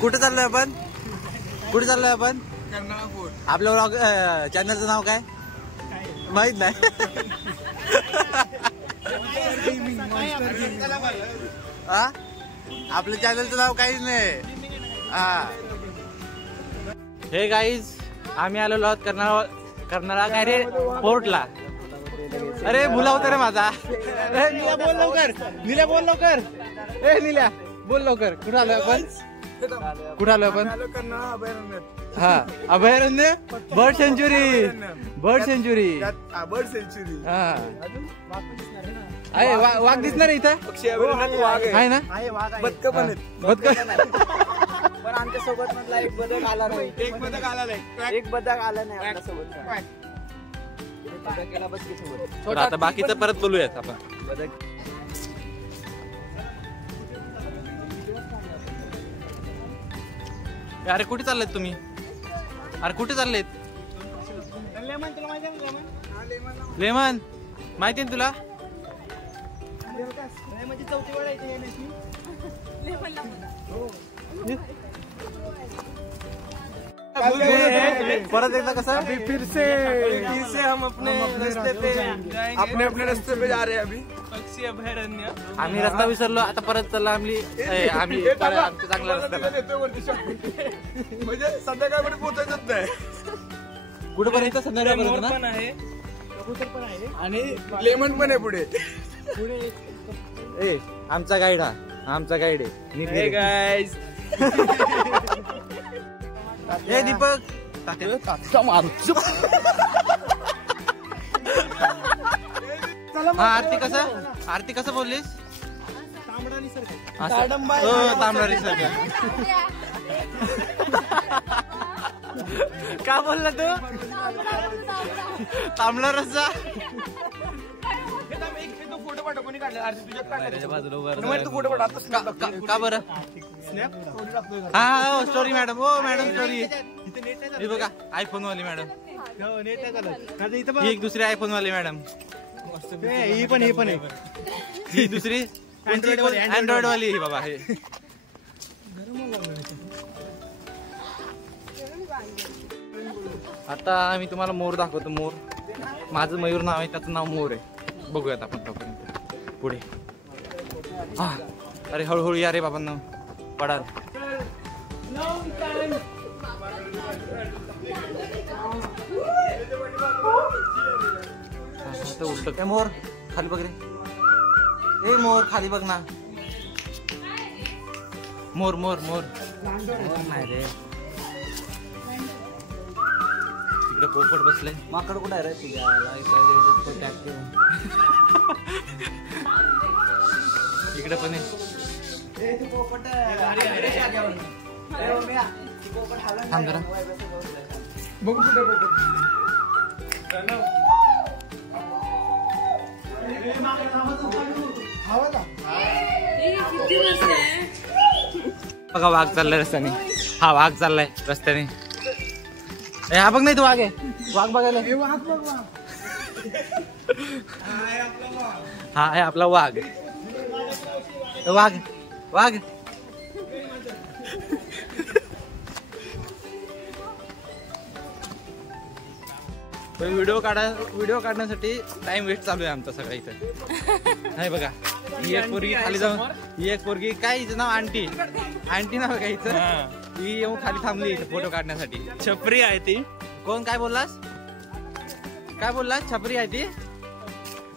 कुठे चाललोय आपण? कुठे चाललोय आपण? आपल्या व्लॉग चॅनलचं नाव काय माहित नाही. हा आपल्या चॅनलचं नाव काहीच नाही. हा हे गाईज आम्ही आलेलो आहोत करणारा काय रे पोर्टला. अरे भुलावता रे माझा. नील्या बोल लवकर. नील्या बोल लवकर. ए नील्या बोल लवकर. कुठं आलोय आपण? कुठं आलोय आपण? हा अभयारण्य bird sanctuary. Bird sanctuary. Bird sanctuary. हा आहे वाघ दिसणार आहे इथं. आहे ना. बदक पण आहेत. बदक पण आमच्या सोबत मधला एक बदक आला नाही. एक बदक आला नाही. एक बदक आला नाही आपल्या सोबत. आता बाकीचं परत बोलूयात आपण. बदक अरे कुठे चाललेत तुम्ही? अरे कुठे चाललेत? लेमन माहिती आहे तुला? परत एकदा कसं फिर से हम अपने रास्ते पे जा रहे हैं अभी. पक्षी अभयारण्य. आम्ही रस्ता विसरलो आता परत चला आम्ही चांगला रस्ता म्हणजे संध्याकाळपर्यंत पोहोचायचंच नाही. कुठेपर्यंत संध्याकाळपर्यंत पण आहे. कबूतर पण आहे. आणि लेमन पण आहे पुढे. ए आमचा गाईड हा आमचा गाईड आहे. हे गाईज ए दीपक हा आरती कसं बोललीस? तांबडा निसर्ग. तांबडा निसर्ग. का बोलला तू? तांबडा रस्सा. फोटो पाठव. कोणी काढला? तुझ्यात फोटो पाठव. का बरं? हा स्टोरी मॅडम. हो मॅडम स्टोरी. हे बघा आयफोन वाली मॅडम. ही एक दुसरी आयफोन वाली मॅडम. ही पण आहे. ही दुसरी अँड्रॉइड वाली ही बाबा. हे आता मी तुम्हाला मोर दाखवतो. मोर माझं मयूर नाव आहे त्याचं नाव मोर आहे. बघूयात आपण तोपर्यंत पुढे. हा अरे हळूहळू या रे बाबांना पडाल. उठत काय मोर खाली बघ रे. ए मोर खाली बघ ना. मोर मोर मोर नाही रे. तिकडे पोपट बसले. माकड कुठं आहे रे तुझ्या? इकडे पण आहे. थांब जरा. बघू कुठे बघू. बघा वाघ चाललाय रस्त्याने. हा वाघ चाललाय रस्त्याने. हा बघ नाही तो वाघ आहे. वाघ बघायला. हा आहे आपला वाघ. वाघ वाघ. व्हिडिओ काढण्यासाठी टाइम वेस्ट चालू आहे आमचा सगळा इथं. नाही बघा ही एक पोरगी खाली जाऊन. ही एक पोरगी काय हिचं नाव? आंटी. आंटी नाव काय हिचं? ही येऊन खाली थांबली इथं फोटो काढण्यासाठी. छपरी आहे ती. कोण? काय बोललास? काय बोललास? छपरी आहे ती.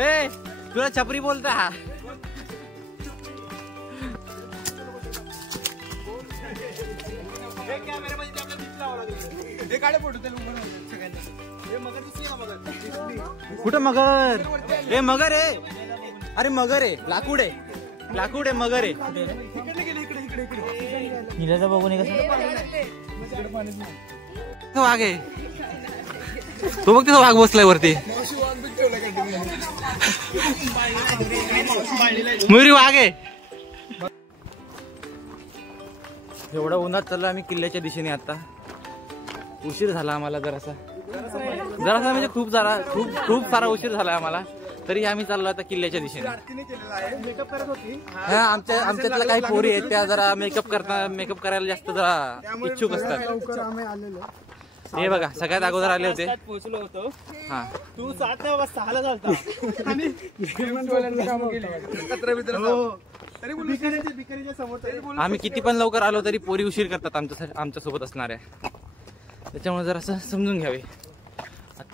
ए तुला छपरी बोलता हा? कुठं मगर? ए मगर आहे. अरे मगर आहे. लाकूड आहे. लाकूड आहे. मगर आहे. निलाचा बघून वाघ आहे. तो बघ तिथं वाघ बसलाय वरती. मयुरी वाघ आहे. एवढा उन्हात चाललो आम्ही किल्ल्याच्या दिशेने. आता उशीर झाला आम्हाला जरासा म्हणजे खूप सारा उशीर झाला आम्हाला. तरी आम्ही चाललो आता किल्ल्याच्या दिशेने. आरतीने केलेला आहे. मेकअप करत होती. हा आमच्यातल्या काही पोरी आहेत त्या जरा मेकअप करायला जास्त जरा इच्छुक असतात. लवकर आम्ही आलेलो. हे बघा सगळ्यात अगोदर आले होते. पोहोचलो होतो. हा तू 7 नाही बाबा 6ला झालता. आणि कामं केली. एकत्र मित्र तरी बिकरीच्या समोर तरी आम्ही किती पण लवकर आलो तरी पोरी उशीर करतात आमच्या सोबत असणाऱ्या. त्याच्यामुळे जरा असं समजून घ्यावे.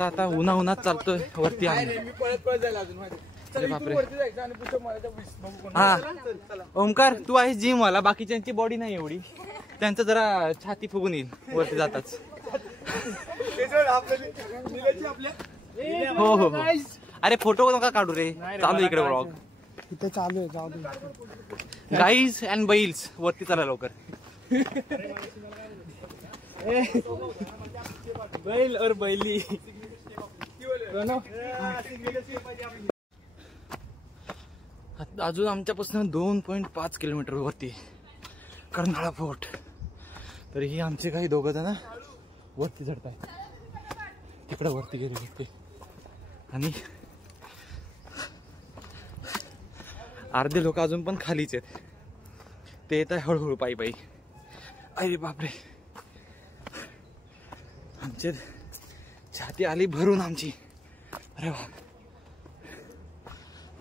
आता उन्हात चालतोय वरती आम्ही. मी पळत जायला अजून माहिती. अरे बापरे. वरती जायचं आणि पुढच्या माळ्याच्या बघू कोण. हा ओमकार तू आहेस जिम वाला. बाकीच्यांची बॉडी नाही एवढी. त्यांचं जरा छाती फुगून येईल वरती जाताच. हो हो अरे फोटो नका काढू रे. चालू इकडे ब्लॉग. इथे चालू आहे. जाऊ दे. गाईज अँड बैल्स वरती चला लवकर. बैल और बैली. अजून आमच्यापासून 2.5 किलोमीटर वरती कर्नाळा फोर्ट. तरीही आमचे काही दोघं जण वरती चढत आहेत. तिकडे वरती गेले होते आणि अर्धे लोक अजून पण खालीच आहेत. ते येत आहे हळूहळू पायी. अरे बापरे आमचे छाती आली भरून आमची. अरे वा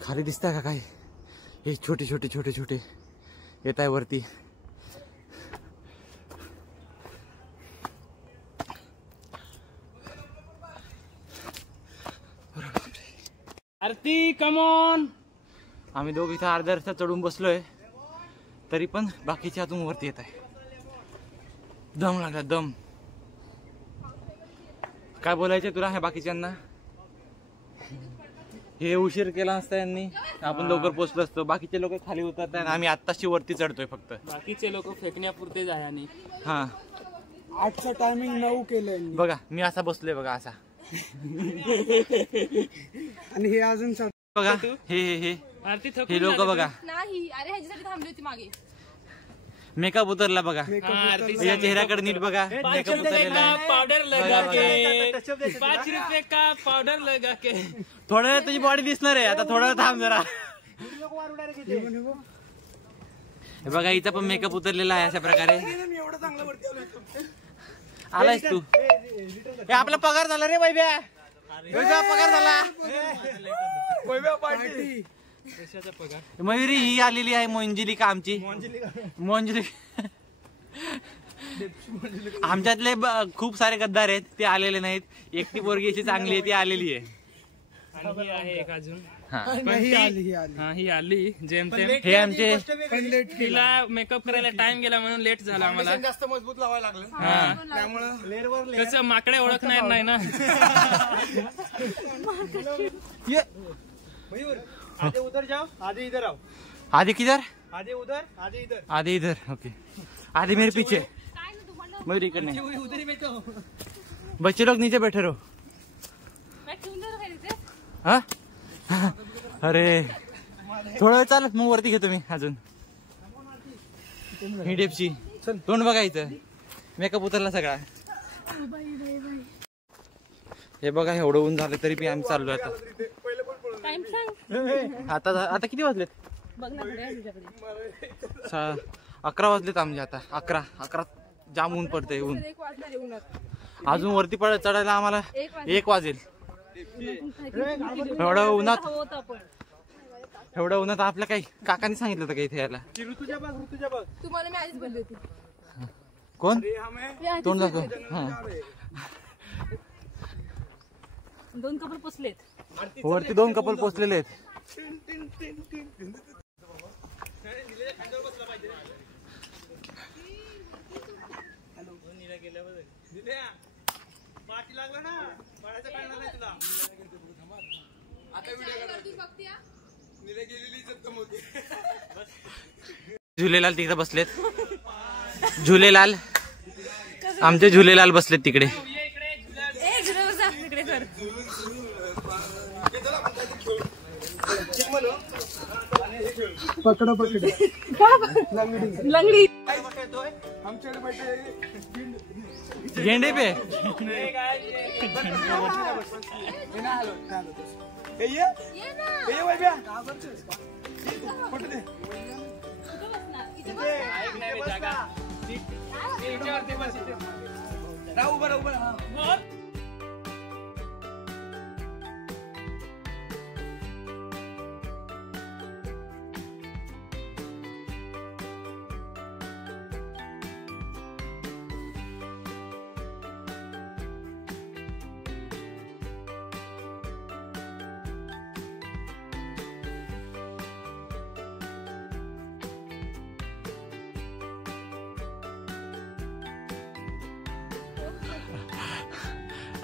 खाली दिसताय का काय. हे छोटे येत आहे वरती. आरती कम ऑन. आम्ही दोघ इथं अर्ध्या रस्त्यात चढून बसलोय तरी पण बाकीचे अजून वरती येत आहे. दम लागला दम. काय बोलायचे तुला ह्या बाकीच्यांना. हे उशीर केला असता यांनी आपण लवकर पोहोचलो असतो. बाकीचे लोक खाली उतरत आहेत. आम्ही आत्ताशी वरती चढतोय फक्त. बाकीचे लोक फेकण्यापुरतेच आहे. आणि हा 8चं टायमिंग 9 केलंय. बघा मी असा बसलोय बघा असा. आणि हे अजून बघा हे आरती हे लोक बघा. नाही अरे ह्याच्यासाठी थांबली होती मागे. मेकअप उतरला बघा. या चेहऱ्याकडे नीट बघा. मेकअप उतरलेला पावडर लगा के 5 रुपये का पावडर लगा के. थोड्या वेळ तुझी बॉडी दिसणार आहे. आता थोडा वेळ थांब जरा. हे बघा इथं पण मेकअप उतरलेला आहे अशा प्रकारे. आलायस तू. हे आपला पगार झाला रे बैब्या. पगार झाला. मयुरी ही आलेली आहे. मोंजिलिका आमची. मोंजिलिका आमच्यातले खूप सारे गद्दार आहेत ते आलेले नाहीत. एकटी पोरगी अशी चांगली आहे ती आलेली आहे. ही आहे एक अजून. ही आली जेमतेम. हे आमचे तिला मेकअप करायला टाइम गेला म्हणून लेट झाला आम्हाला. जास्त मजबूत लावायला लागलं. त्यामुळे कसं माकडे ओळखणार नाही ना. आधे उधर जाओ. आधे इधर आओ. आधे किधर. आधे उधर. आधे इधर. आधे इधर. ओके आधे मेरे पीछे. मयूरी इकडे नहीं. उधर ही बैठो. बच्चे लोग नीचे बैठे रहो. हा अरे थोडं वेळ चाल मग वरती घेतो मी अजून. ही डेपची तोंड बघा इथं. मेकअप उतरला सगळा. हे बघा एवढं ऊन झालं तरी पण आम्ही चाललोय आता. आता किती वाजलेत. 11 वाजलेत आमचे आता. 11 जाम ऊन पडतंय. ऊन अजून वरती चढायला आम्हाला 1 वाजेल. एवढं उन्हात आपल्या काही काकांनी सांगितलं होतं का इथे यायला. तुम्हाला मी आधीच बोलली होती. कोण तोंड दाखव. हा 2 कपल पोचलेत. वरती 2 कपल पोचलेले आहेत. झुलेलाल तिकडे बसलेत. झुलेलाल आमचे झुलेलाल बसलेत तिकडे. पकडा पकडा लंगडी आमच्याकडे बैठे गेंडे पे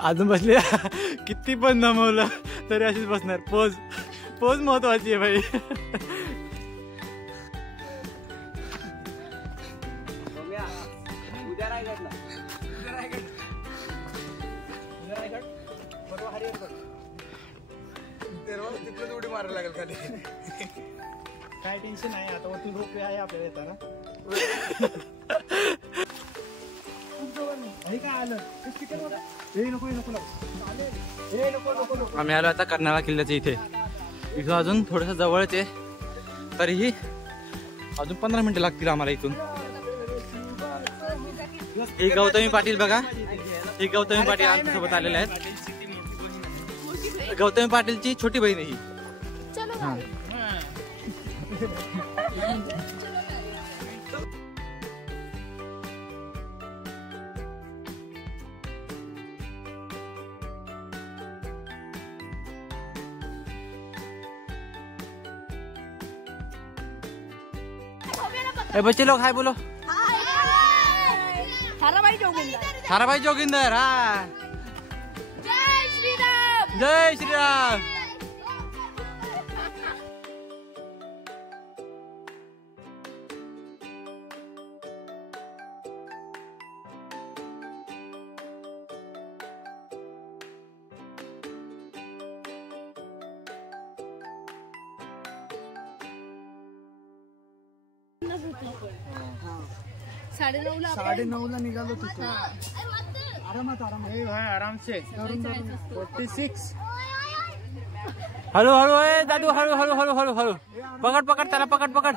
अजून बसले किती पण नमवलं तरी अशीच बसणार. पोज पोज महत्वाची आहे भाई. उद्या रायगडला तिकडे उडी मारायला लागेल खाली. काय टेन्शन नाही आता वरती रोपवे आहे आपल्याला येताना. आम्ही आलो आता कर्नाळा किल्ल्याच्या इथे. इथून अजून थोडस जवळच आहे, तरीही अजून 15 मिनिटं लागतील आम्हाला इथून. ही गौतमी पाटील बघा, ही गौतमी पाटील आमच्यासोबत आलेले आहेत. गौतमी पाटीलची छोटी बहीण आहे ही. हा. बच्चे लोग हाय बोलो. थाराबाई जोगिंदर. थाराबाई जोगिंदर. हा, जय श्रीराम. जय श्रीराम. साडे 9ला निघालो तिथे. आरामात आराम से 46. हळू हळू आहे दादू, हळू हळू हळू हळू हळू. पकड पकड त्याला, पकड पकड.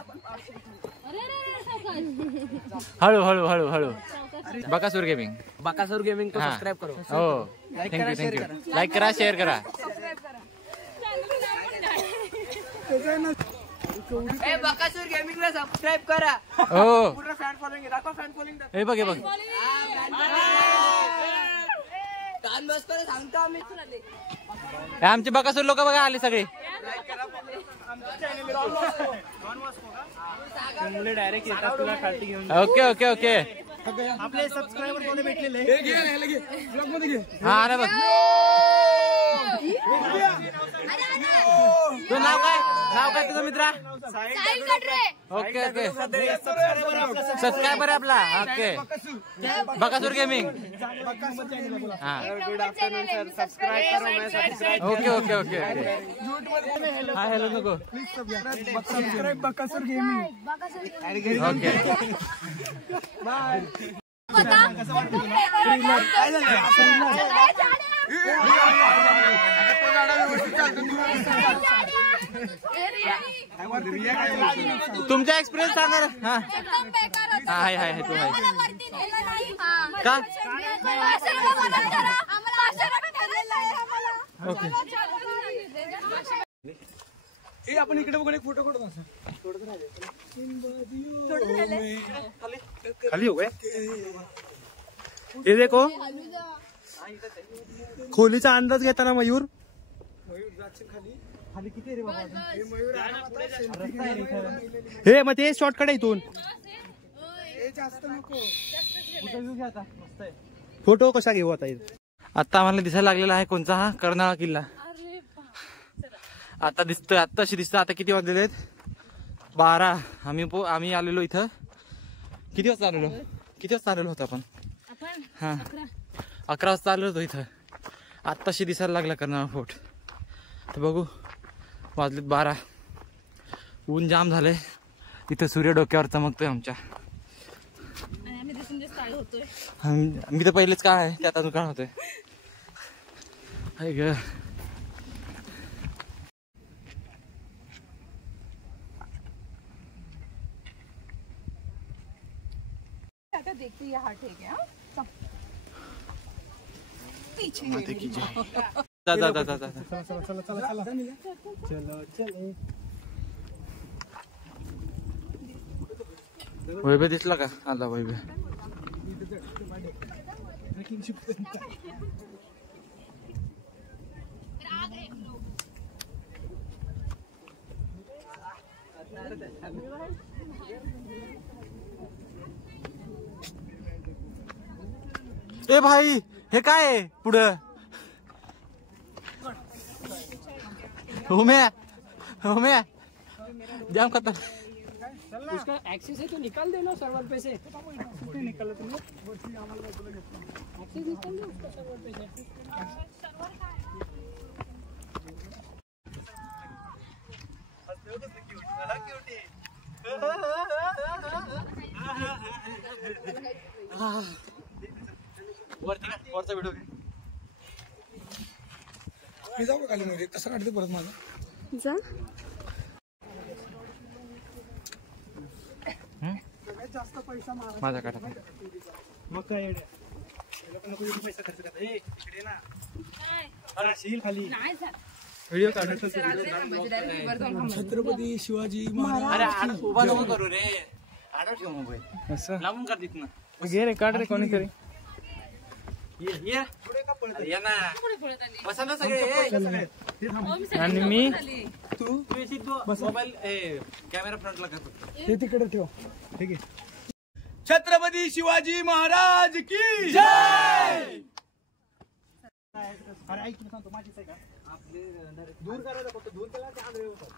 हळू हळू हळू हळू. बकासूर गेमिंग को सबस्क्राइब करो. हो, थँक्यू थँक्यू. लाईक करा, शेअर करा. बकासूर गेमिंगला सबस्क्राइब करा. हो, पूर्ण फॅन फॉलोइंग दाखव. फॅन फॉलोइंग हे बघ हे बघ. कान बस करा सांगतो आम्ही. हे आमचे बकासूर लोक बघा आले सगळे. डायरेक्ट येतात तुला खालती घेऊन. Okay okay okay. आपले सबस्क्रायबर कोणी भेटलेले. हा अरे बघ. तुझं नाव काय, नाव काय तुझं मित्रा? Okay okay. सबस्क्रायबर आहे आपला. Okay, Bakasur gaming. हा, ओके ओके ओके ओके. हा हॅलो नको. Subscribe Bakasur gaming. ओके. तुमचा एक्सपिरियन्स सांगा. हा हाय हाय तू हाय का. ओके. आपण इकडे बघून एक फोटो काढू. खाली हो गए. ये देखो, खोलीचा अंदाज घेताना मयूर. हे मग ते शॉर्टकट आहे इथून. फोटो कसा घेऊ आता. आता आम्हाला दिसायला लागलेला आहे कोणता, हा कर्नाळा किल्ला. आता दिसतोय, आत्ताशी दिसतं. आता किती वाजलेले आहेत? 12. आम्ही आलेलो इथं. किती वाजता आलेलो होतो आपण? हा 11 वाजता आलो होतो इथं. आत्ताशी दिसायला लागला कर्नाळा फोर्ट. तर बघू, वाजलेत 12. ऊन जाम झालंय. इथं सूर्य डोक्यावर चमकतोय आमच्या. आणि आम्ही दिसून दिवस काळ होतोय. मी तर पहिलेच काय आहे ते आता दुकान होतोय. ग आता देखते ये हाट है क्या पीछे जा जा जा जा जा. वैभव दिसला का? आला वैभव. ए भाई हे काय आहे पुढं? उम्या उम्या जाम खतर. उसका एक्सेस है तो निकाल देना सर्वर पे से. निकाल तुम्हें एक्सेस निकाल दो उसका सर्वर पे से. वरचा व्हिडिओ मी जाऊ का खाली मध्ये? कसं काढते परत माझा? जा जास्त पैसा मारा. माझा काढा. मग काय पैसा खर्च करता. इकडे ना अरे शील खाली व्हिडिओ काढत. छत्रपती शिवाजी महाराज. अरे उभा नको करू रे. आडव ठेव मोबाईल. असं लांबून कर तिथनं. घे रे, काढ रे कोणीतरी. ये या ना. बसा ना सगळे. आणि मी तू मोबाईल कॅमेरा फ्रंटला करतो. ते तिकडे ठेव. ठीक आहे. छत्रपती शिवाजी महाराज की जय. अरे ऐक ना, सांगतो माझीच आहे का? दूर करायला फक्त दूर केला की आंधळे होतात.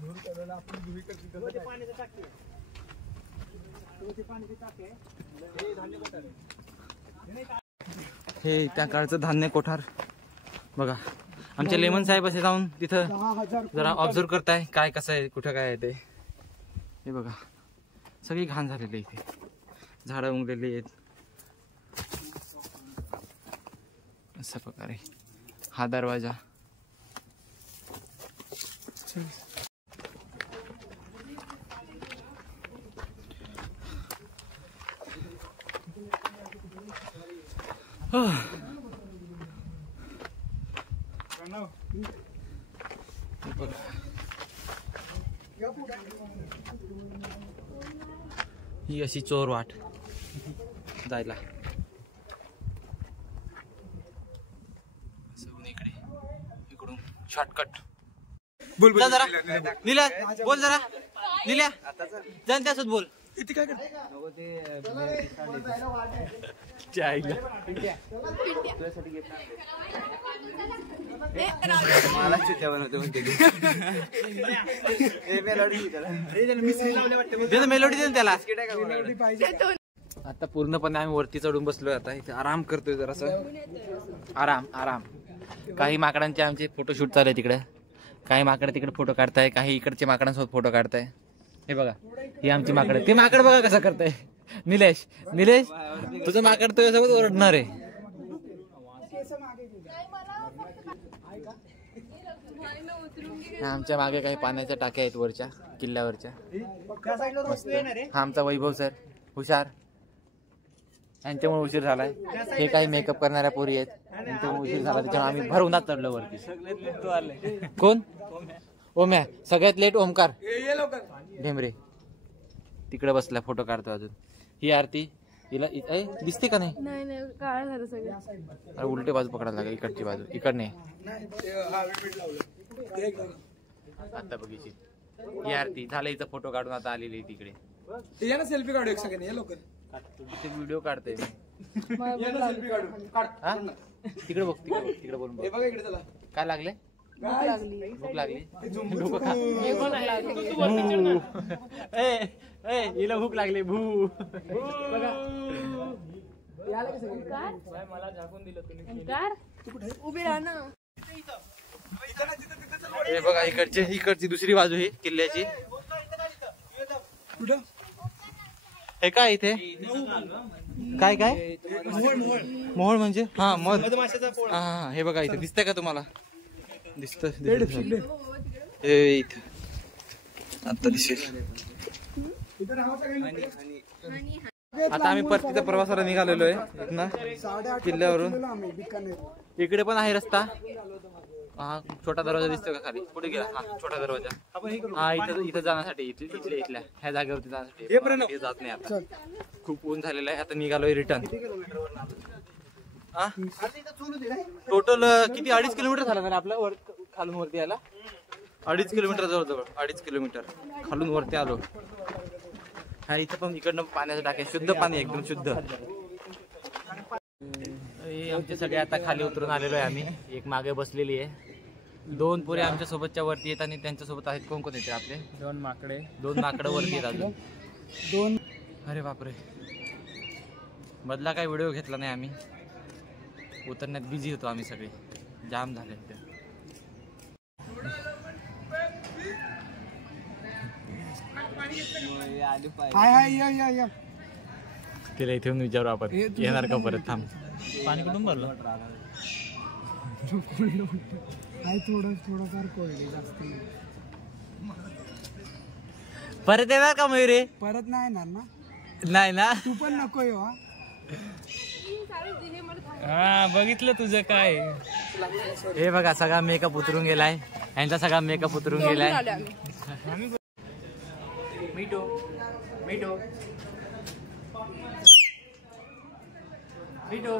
दूर करायला आपण दुही करतो. ते पाण्याचं टाकी आहे. ते पाण्याची टाकी आहे. हे धान्य कोठार आहे. हे त्या काळचं धान्य कोठार बघा. आमचे लेमन साहेब असे जाऊन तिथं जरा ऑब्झर्व करताय काय कसं आहे, कुठं काय आहे ते. हे बघा सगळी घाण झालेली इथे. झाडं उमलेली आहेत अशा प्रकारे. हा दरवाजा. ही अशी चोर वाट जायला. इकडे इकडून शॉर्टकट. बोल बोल जरा निल्या बोल. जरा निल्या जा त्यासोबत बोल. इथे काय करते? मेलोडी दे त्याला. आता पूर्णपणे आम्ही वरती चढून बसलोय. आता इथे आराम करतोय जरासं. आराम आराम. काही माकडांचे आमचे फोटोशूट चालू आहे तिकडे. काही माकड तिकडे फोटो काढताय, काही इकडचे माकडांसोबत फोटो काढताय. हे बघा हे आमची माकड. ते माकड बघा कसं करताय. निलेश निलेश तुझं माकड तुझ्यासोबत ओरडणार आहे. आमच्या मागे काही पाण्याच्या टाक्या आहेत वरच्या किल्ल्यावरच्या. हा आमचा वैभव सर हुशार. यांच्यामुळे उशीर झालाय. हे काही मेकअप करणाऱ्या पोरी आहेत, त्यांच्यामुळे उशीर झाला. त्याच्यामुळे आम्ही भर उन्हात चढलो वरती. कोण? ओम्या. सगळ्यात लेट ओमकार ढेमरे तिकडे बसला फोटो काढतो अजून. ही आरती. हिला दिसते का नाही? नाही काळ झालं सगळं. अरे उलटे बाजू पकडायला लागेल. इकडची बाजू इकडने. आता बघितली ही आरती. झालं हिचा फोटो काढून आता आलेली तिकडे. सेल्फी काढू एक सेकंड. ये लवकर. ते व्हिडिओ काढते. सेल्फी काढू. तिकडे बघ तिकडे बघ तिकडे बोलून बघ. इकडे चला. काय लागले? भूक लागली. हिला भूक लागली. भू मला झाकून दिलं तुम्ही. उभी राहा ना. हे बघा इकडची दुसरी बाजू ही किल्ल्याची. हे काय इथे काय काय मोहोळ म्हणजे हा मध. हा हे बघा इथे दिसतंय का तुम्हाला? दिसत इथे आता दिसेल. आता आम्ही परतीच्या प्रवासाला निघालेलो आहे इथनं किल्ल्यावरून. इकडे पण आहे रस्ता. हा छोटा दरवाजा दिसतोय का खाली? पुढे गेला हा छोटा दरवाजा. हा इथं जाण्यासाठी इथल्या ह्या जागेवरती जाण्यासाठी जात नाही आता. खूप ऊन झालेलं आहे. आता निघालोय रिटर्न. टोटल किती 2.5 किलोमीटर झाला ना आपल्या खालून वरती यायला? 2.5 किलोमीटर जवळ 2.5 किलोमीटर खालून वरती आलो. हा इथं पण इकडनं पाण्याचं टाके शुद्ध पाणी एकदम शुद्ध. आमचे सगळे आता खाली उतरून आलेलो आहे आम्ही. एक मागे बसलेली आहे. 2 पुरे आमच्या सोबतच्या वरती येत आणि त्यांच्या सोबत आहेत कोण कोण येते आपले? 2 माकडं वरती येत अजून 2. अरे बापरे. मधला काही व्हिडिओ घेतला नाही आम्ही. उतरण्यात बिझी होतो आम्ही सगळे. जाम झाले ते. तिला इथून विचारू आपण येणार का परत. थांब पाणी कुठून भरलं? थोडंफार कोरडे जास्त परत येणार का मयुरे? परत नाही येणार ना? नाही ना. तू पण नको येऊ. हा बघितलं तुझं काय. हे बघा सगळा मेकअप उतरून गेलाय. यांचा सगळा मेकअप उतरून गेलाय. मिठो मिठो मिठो